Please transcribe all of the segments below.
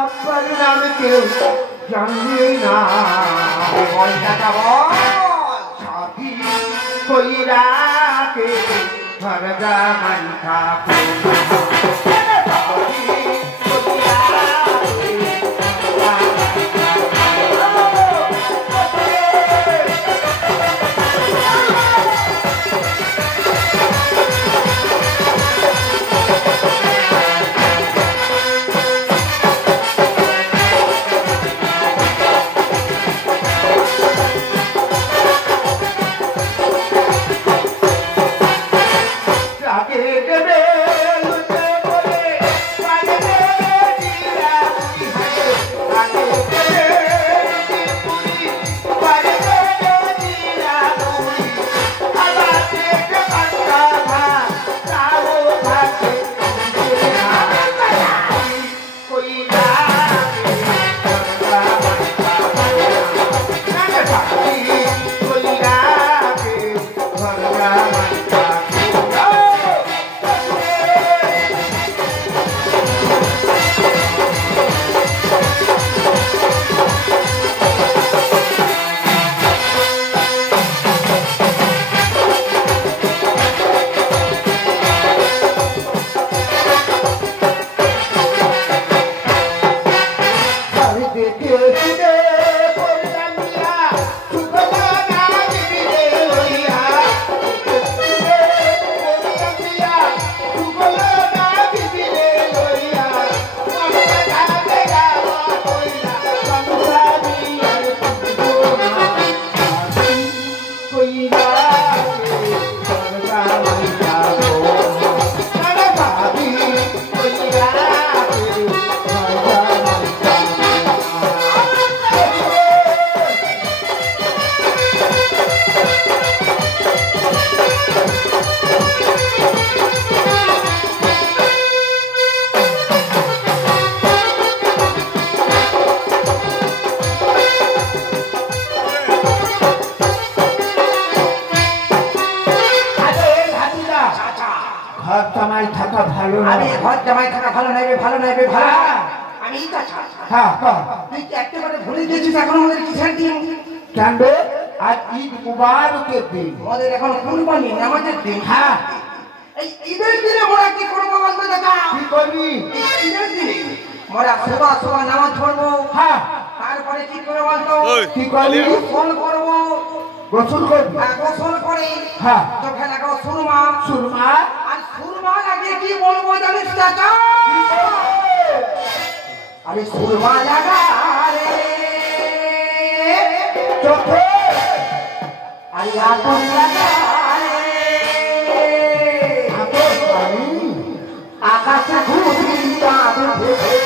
আব্বার নামে কেউ জানবে না। বল কাকা বল। সাথী কইরাকে ঘর জামাই ঠাকুর গোসল করবি? গোসল করে চোখে লাগাও সুরমা। সুরমা? আর সুরমা লাগিয়ে কি বলবো জানিস চাচা? আরে সুরমা লাগা রে চোখে, আরে আগুন লাগা রে আকাশে ঘুরি চাঁদ ভেসে।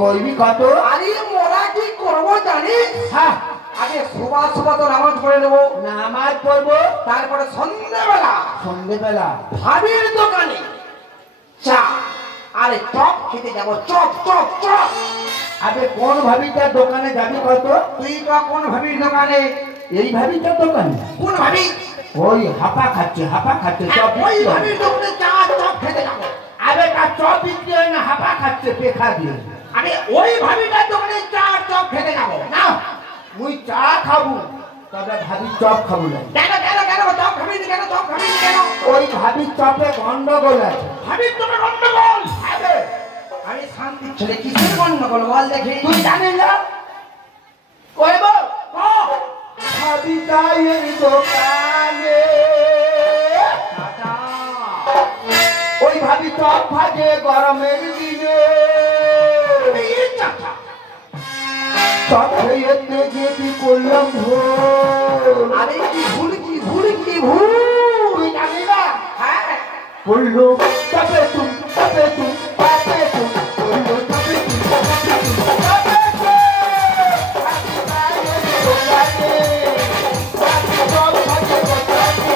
কইবি কত? আরে মোরা কি করবো জানিস? হ্যাঁ, আগে সুবা সুবা তো নামাজ পড়ে নেবো, নামাজ পড়বো, তারপরে সন্ধ্যেবেলা ভাবির দোকানে চা আরে চপ খেতে যাবো। Chop chop chop. আবে কোন ভাবিটার দোকানে যাবি কত? তুই বা কোন ভাবির দোকানে? এই ভাবিটার দোকানে? কোন ভাবি? ওই হাপা খাচ্ছে চপ। ওই ভাবির দোকানে চা চপ খেতে যাবো। আবে তার চপ বিক্রি হয় না, হাপা খাচ্ছে পেখা দিয়ে। আমি ওই ভাবিটার দোকানে চা চপ খেতে যাবো না। মুই চা খাবো, তবে ভাবি চপ খাবো না। কেন কেন কেন চপ খাবি কেন? চপ খাবি কেন? ওই ভাবি চপে গন্ডগোল আছে। ভাবির তোমরা গন্ডগোল? আমি শান্তি ছেলে কিসের গন্ডগোল বল দেখি? তুই জানিস না? কইব ভাবি চায়ের দোকানে ওই ভাবি চপ ভাজে গরমের দিনে। চপ খেয়েতে যেটি করলাম ভুল। আরে কি ভুল কি ভুল কি ভুল? তুই জানি না? হ্যাঁ বললো চপে তুম চপে তুম চপে তুম, বললো চপে তুম চপে তুম চপে তুম। ভাবি চায়ের দোকানে ভাবি চপ ভাজে গরমের দিনে।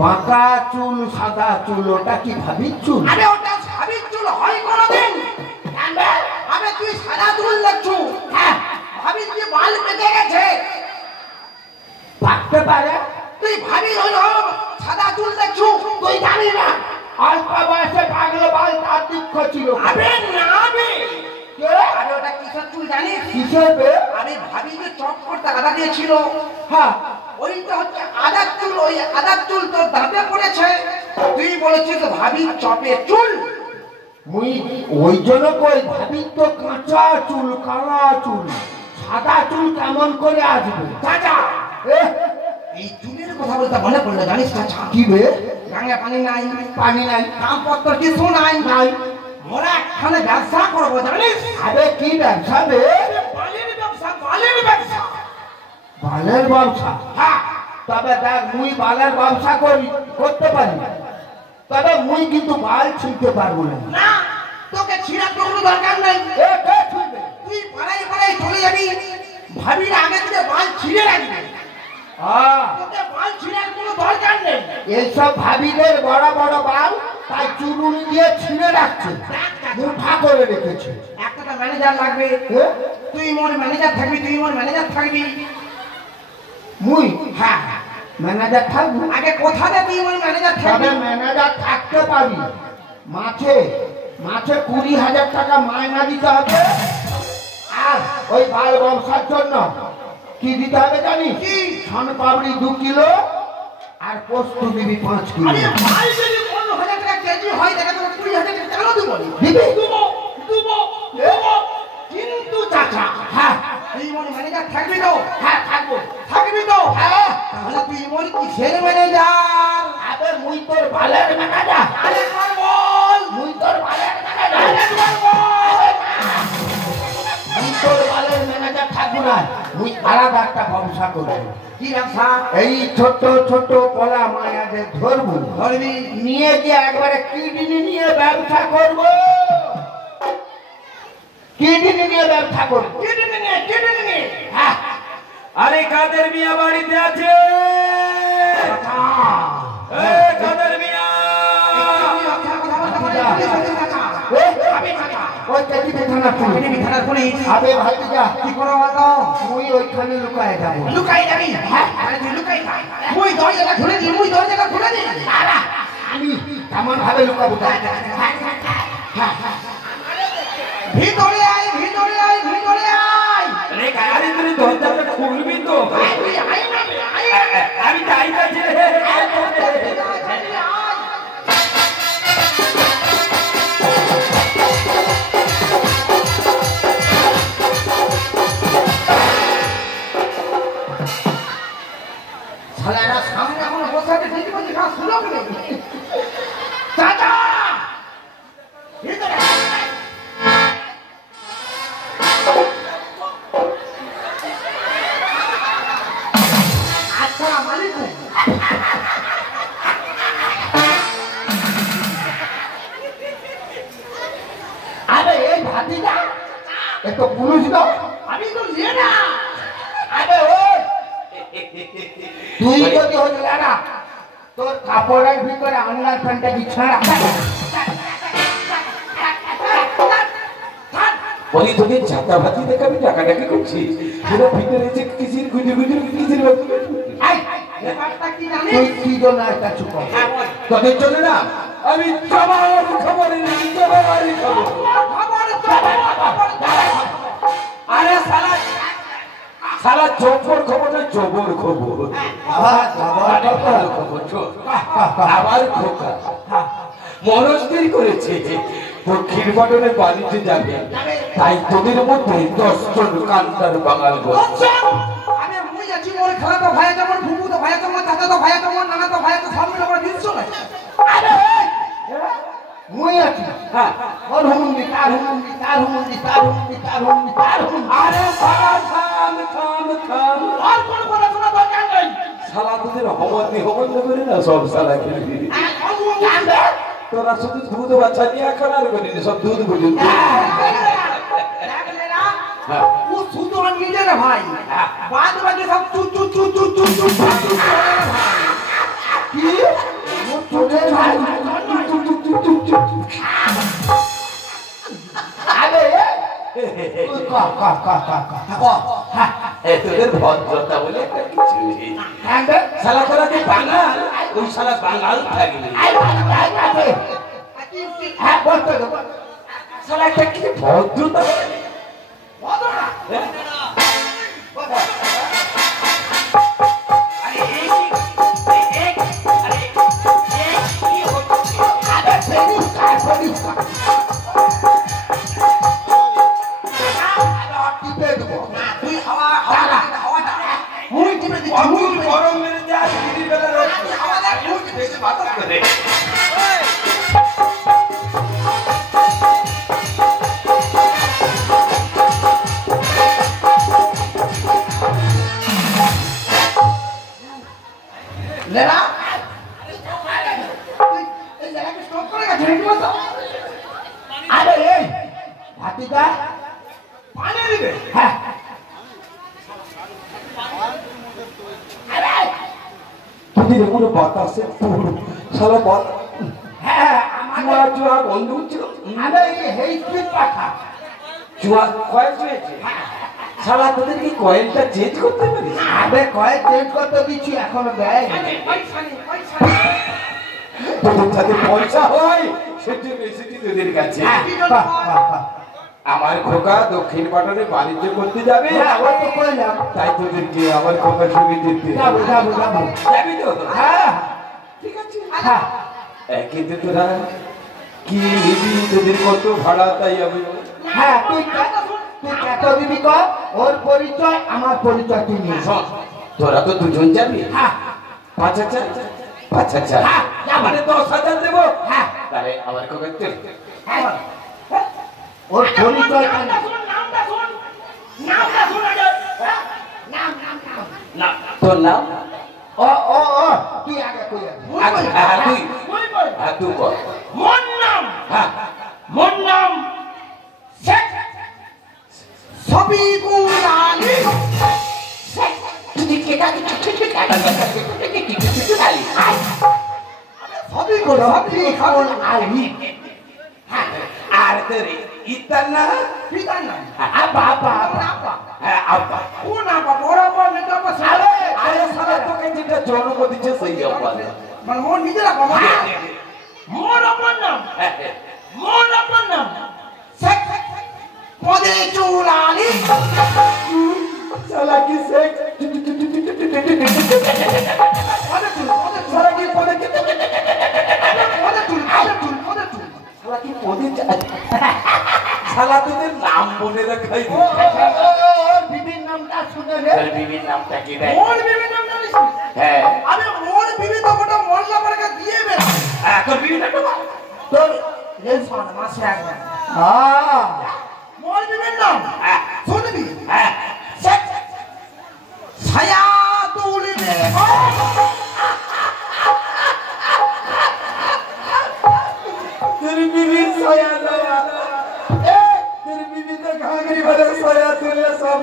বাঁকা চুল সাদা চুল, ওটা কি ভাবির চুল? আরে ওটা ভাবির চুল হয় কোনদিন? আরে তুই সাদা চুল দেখছু? হ্যাঁ ভাবির যে বাল পেকে গেছে থাকতে পারে। তুই ভাবির হলো সাদা চুল দেখছু? তুই জানি না? অল্প বয়সে পাগল বাল তার দুঃখ ছিল। আবে না বে, আরে ওটা কিসের চুল জানিস? কিসের বে? আরে ভাবি যে চপ করতে আদা দিয়েছিল, হ্যাঁ ওইটা হচ্ছে আদার চুল। ওই আদার চুল তোর দাঁতে পড়েছে, তুই বলেছিস ভাবির চপে চুল। মুই ওই জন্য কই ভাবির তো কাঁচা চুল, কালা চুল, সাদা চুল কেমন করে আসবে? চাচা এই চুলের কথা বলতে মনে পড়লো জানিস চাচা? কি বে? গাঙ্গে পানি নাই, পানি নাই, কামপত্র কিছু নাই। মোরা এখানে ব্যবসা করবো জানিস? আরে কি ব্যবসা বে? বালের ব্যবসা, বালের ব্যবসা। বালের ব্যবসা? হ্যাঁ তবে দেখ মুই বালের ব্যবসা করতে পারি, তবে মুই কিন্তু বাল ছিঁড়তে পারবো না। না, তোকে ছিঁড়া কোনো দরকার নাই। এ কে ছিঁড়বে? তুই পাড়ায় পাড়ায় চলে যাবি, ভাবির আগে থেকে বাল ছিঁড়ে রাখবি। তোকে বাল ছিঁড়ার কোনো দরকার নেই। এইসব ভাবিদের বড় বড় বাল, তাই চুরুনি দিয়ে ছিঁড়ে রাখছে, মুঠা করে রেখেছে। একটা ম্যানেজার লাগবে, তুই মোর ম্যানেজার থাকবি, তুই মোর ম্যানেজার থাকবি। মুই? হ্যাঁ ম্যানেজার থাকবো? আগে কোথাতে তুই মোর ম্যানেজার তবে থাকবি? ম্যানেজার থাকতে পারি, মাঠে 20,000 টাকা মায়না দিতে হবে। আর ওই বাল ব্যবসার জন্য কি দিতে হবে জানিস? কি? ছন পাবড়ি 2 কিলো আর পোস্ত দিবি 5 কিলো। আরে মাল যদি 15,000 টাকা কেজি হয়, তাহলে তোকে 20,000 টাকা কেন দিব? দিবি? দেবো। কিন্তু চাচা, হ্যাঁ তুই মোর ম্যানেজার থাকবি তো? হ্যাঁ থাকবো। থাকবি তো? হ্যাঁ। তাহলে তুই মোর কিসের ম্যানেজার? আবে মুই তোর বালের ম্যানেজার। আরে কর বল। মুই তোর বালের ম্যানেজার থাকবো না, মুই আলাদা একটা ব্যবসা করবো। কি ব্যবসা? এই ছোট ছোট পলা মায়াদের ধরবো, ধরবি নিয়ে গিয়ে একবারে কিডনি নিয়ে ব্যবসা করবো। কিডনি নিয়ে ব্যবসা করবো। কিডনি নিয়ে হ্যাঁ। আরে কাদের মিয়া বাড়িতে আছে? কাদের মিয়া ওই কেটিতে থানা পুলিশ। আবে ভাই যা, কি করো বলতো? মুই ওইখানে লুকায় যাবো। লুকাই যাবি? হ্যাঁ তুই লুকাই যা। মুই দরজাটা খুলে দি। দাঁড়া, আমি কেমন ভাবে লুকাবো? ভিতরে আয়। আরে কারে তুই দরজাটা খুলবি তো? তুই আয় না, আয়। আমি যাই কাছে। শালারা সামনে এখনো বসে আছে, দেখি বলছি না শুনো কি? চাচা! ভিতরে আয়। আসসালামু আলাইকুম। আরে এই ভাতিজা, এ তো পুলিশ না। আমি তো নিয়ে না। আরে ওই তুই যদি হতে না, তোর কাপড়ের ভিতরে আনলার প্যান্টটা বিছানা। বলি তোকে ছাতা ভাতি দেখে আমি ডাকাডাকি করছি, তোরা ভিতরে যে কিসির গুজুর কিসির ব্যাপারটা কি জানিস? তুই কি জন্য একটা চুপ কর? তোদের চলে না, আমি সবার খবরে সবারই খবর। আরে সালা জবর খবর না, জবর খবর। আবার খোকা মনস্থির করেছে দক্ষিণ পাটনের বাড়িতে যাবে, তাই তোদের মধ্যে 10 জন কান্তার বাঙাল বলছে। আমি মুই আছি, মোর খালাতো ভাই যেমন, ফুফুতো ভাই যেমন, চাচাতো ভাই যেমন, নানাতো ভাই তো সব মিলে আমরা দিচ্ছ না। আরে মুই আছি। হ্যাঁ, ওর হুমুন্দি, তার হুমুন্দি, তার হুমুন্দি, তার হুমুন্দি, তার হুমুন্দি, তার হুমুন্দি। আরে সালা থাম। আর কোনো পড়াশোনা দরকার নেই। সালা তোদের হমন্দি করে না, সব সালা খেলবি। তোরা শুধু দুধ বাচ্চা নিয়ে এখন আর করিনি, সব দুধ পর্যন্ত। হ্যাঁ। ও শুধু আমার নিজের ভাই, বাদ বাকি সব চু চু চু চু চু চু চু চু। কি? ও তোদের ভাই? আরে তুই কা। তোদের ভদ্রতা বলে একটা কিছু নেই। হ্যাঁ রে। শালা তোরা যে বাঙাল, ওই শালা বাঙাল থাকবে। হ্যাঁ বলতে দেবো। শালা একটা কি ভদ্রতা বলে? হ্যাঁ? আরে এই কি হচ্ছে? আরে পরিষ্কার। টিপে দেবো। তুই হাওয়াটা মুই টিপে দিচ্ছি। অমুল গরম মেরে যায়, দিদির বেলা রোদ। বেশি বাতাস করে। লেলা এই জায়গাটা স্টপ করে গেছে নাকি বলতো? আরে এই ভাতিজা, পানি দিবে। হ্যাঁ তোদের কোনো বাতাসে পুরো শালা হ্যাঁ চুয়া বন্ধ হচ্ছিল। আরে এই তুই পাঠা। চুয়া কয়েল চুয়েছে। শালা তোদের কি কয়েলটা চেঞ্জ করতে পারিস? আবে কয়েক চেঞ্জ করতে দিচ্ছি, এখনো দেয়। পয়সা নেই। তোদের যাতে পয়সা হয় সেজন্য এসেছি তোদের কাছে। বাহ, বাহ, বাহ। আমার খোকা দক্ষিণ পাটনে বাণিজ্য করতে যাবে, হ্যাঁ ওই তো কইলাম। তাই তোদেরকে আমার খোকার সঙ্গে যেতে যাবো। যাবি তো? হ্যাঁ ঠিক আছে। হ্যাঁ কিন্তু তোরা কি নিবি, তোদের কত ভাড়া তাই আমি হ্যাঁ তুই কত দিবি কর, ওর পরিচয় আমার পরিচয় তুই নিয়ে। শোন, তোরা তো দুজন যাবি। হ্যাঁ 5,000 5,000 হ্যাঁ, যাবো। মানে 10,000 দেবো। হ্যাঁ তাহলে আমার খোকা চল। হ্যাঁ ওর পরিচয় নামটা শুন আগে নাম তোর নাম ও ও ও তুই আগে কই আগে আচ্ছা তুই তুই কর মোর নাম শেখ সবিকুল আলী সবিকুল আলী আর তোর ইতার না পিতার নাম আব্বা আব্বা আব্বা হ্যাঁ আব্বা কোন আব্বা বড় আব্বা নেতা আব্বা সালে আরে সারা তোকে যেটা জন্ম দিচ্ছে সেই আব্বা মানে মোর নিজের আব্বা মোর আব্বার নাম শেখ পদে চুল আলী সালা কি সে সারা কি পদে সালা কি পদে সালা তোদের নাম বলে রাখাই বিবির নামটা শুনে তোর বিবির নামটা কি দেয় মোর বিবির নাম জানিস হ্যাঁ আমি মোর বিবি তো গোটা মহল্লা পাড়া দিয়ে বের তোর বিবির নামটা তোর রেলফান মাসে একবার হ্যাঁ মোর বিবির নাম শুনবি হ্যাঁ শেখ ছায়াতুল বেগম तेरी बीवी सोया सोया तेरी बीवी तो घाघरी बड़े सोया तुले सब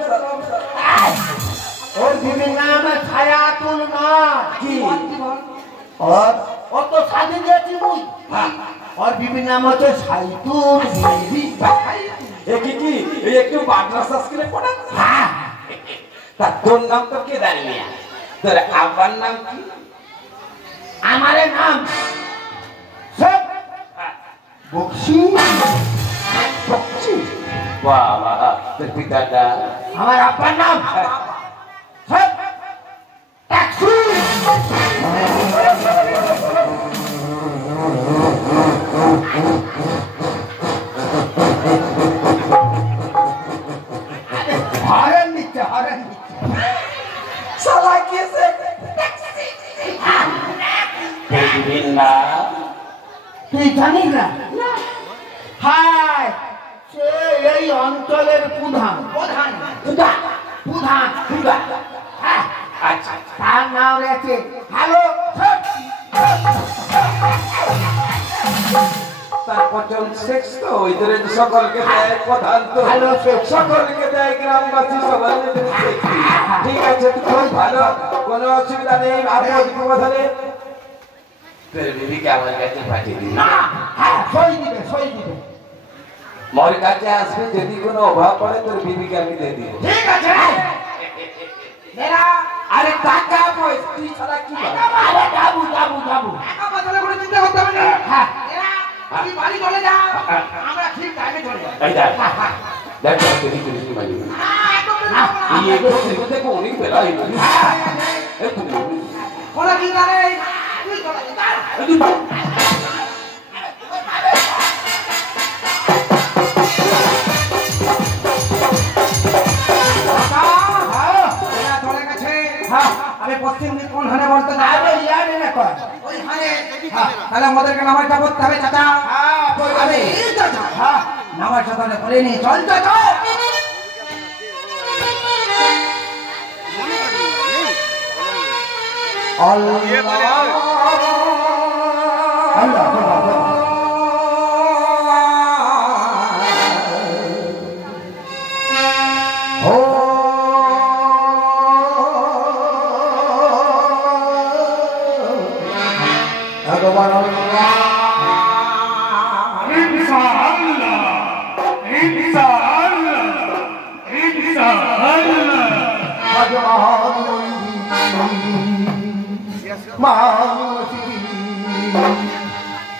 और बीबीर नाम है ছায়াতুল মা की और तो शादी दिएছি মুই और बीबीर नाम হচ্ছে সাইতুল বিবি एक की एक तो माद्रासा स्कूल पढ़ा हां ता তোর নাম তো কে দাঁড়িয়ে তোর আব্বার নাম কি আমারে নাম সব বকশি वाह वाह তোর পিতাটা আমার আব্বার নাম সব ট্যাক্সি হরেন নিচ্ছে साला कैसे तेरी बिना তুই জানিস না হাই সে এই অঞ্চলের প্রধান প্রধান প্রধান হ্যাঁ, अच्छा তার নাম রয়েছে হ্যালো তারপর জন সেক্স তো ইধরে সকলকে দেয় প্রধান তো হ্যালো সকলকে দেয় গ্রামবাসী সবাই ঠিক আছে তুই খুব ভালো কোনো অসুবিধা নেই আপদ বিপদ হলে তোর বিবিকে আমার কাছে পাঠিয়ে দিন না হ্যাঁ সই দিবে মোর কাছে আসবে যদি কোনো অভাব পড়ে তোর বিবিকে আমি দিয়ে দিব ঠিক আছে মেরা আরে টাকা পয়সা তুই ছাড়া কি পাবি? আরে যাবো টাকা পয়সা করে চিন্তা করতে হবে না হ্যাঁ মেরা তুই বাড়ি চলে যা আমরা ঠিক টাইমে চলে যাই এই দেখ দেখ তুই তুই কি মানি এই একটু দেখো অনেক বেলা হয়ে গেল এই তুই কোনো চিন্তা নেই তুই চলে যা আমি পশ্চিম দিক কোন হানে বলতে না আরে ইয়ারে না কর ওই হানে তাহলে আমাদেরকে নামাজটা পড়তে হবে চাচা হ্যাঁ আরে চাচা হ্যাঁ নামাজটা তাহলে পড়ে নি চল চাচা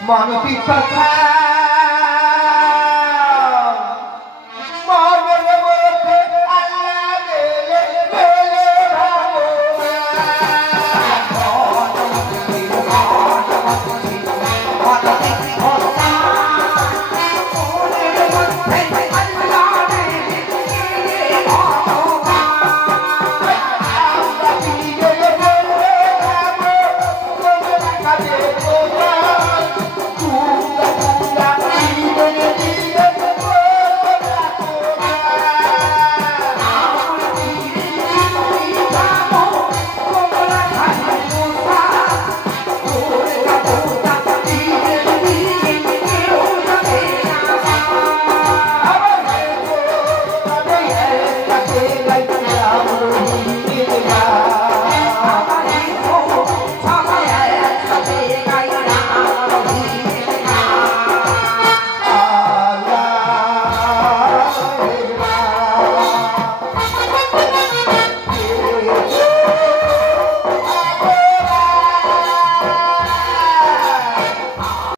মানসিক কথা